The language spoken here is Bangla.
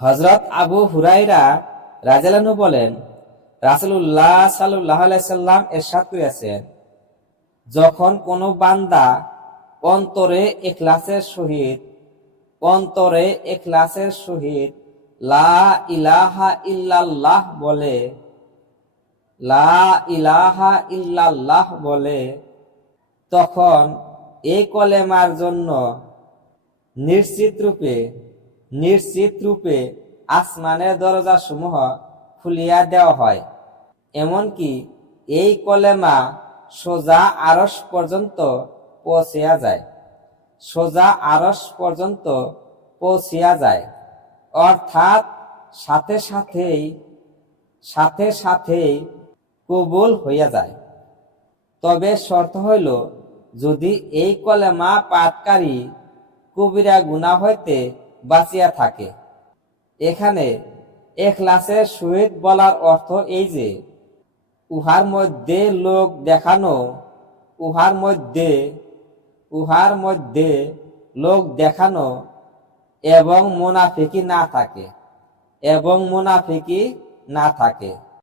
হযরত আবু হুরায়রা রাদিয়াল্লাহু আনহু বলেন, রাসূলুল্লাহ সাল্লাল্লাহু আলাইহি সাল্লাম ইরশাদ করেছেন, যখন কোনো বান্দা অন্তরে ইখলাসের সহিত লা ইলাহা ইল্লাল্লাহ বলে, তখন এই কলেমার জন্য নিশ্চিত রূপে আসমানের দরজাসমূহ খুলিয়া দেওয়া হয়। এমনকি এই কলেমা সোজা আরশ পর্যন্ত পৌঁছিয়া যায়, অর্থাৎ সাথে সাথেই কবুল হইয়া যায়। তবে শর্ত হইল, যদি এই কলেমা পাঠকারী কবিরা গুনাহ হইতে বাঁচিয়া থাকে। এখানে ইখলাসের সহিত বলার অর্থ এই যে, উহার মধ্যে লোক দেখানো এবং মুনাফিকি না থাকে।